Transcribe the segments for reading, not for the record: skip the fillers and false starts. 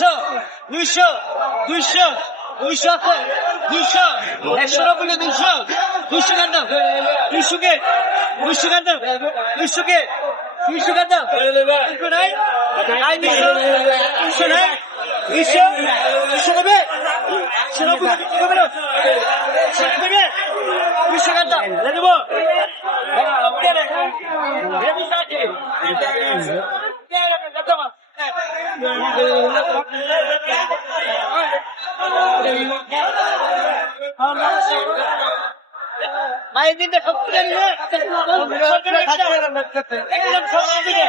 200 200 200 200 আছে 200 100 বলে 200 200 কেন দাও 200 কে 200 কেন দাও 200 কে 200 কেন দাও 200 নাই নাই 200 নাই 200 200 নেবে 200 নেবে 200 কেন দাও নেব মায়ের দিনটা সব তুলে নিলে একদম সব দিকে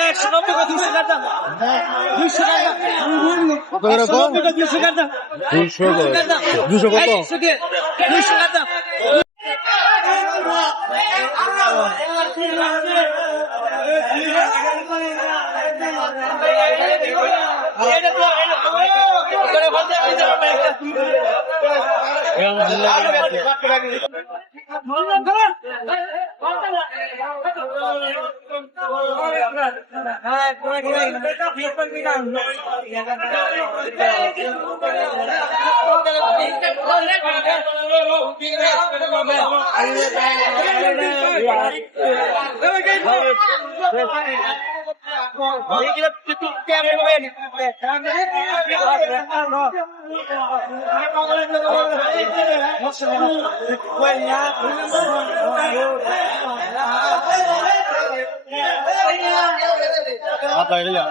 একশো নব্বই 200 টাকা 200 টাকা 200 টাকা 200 কত 200 টাকা apa ini ya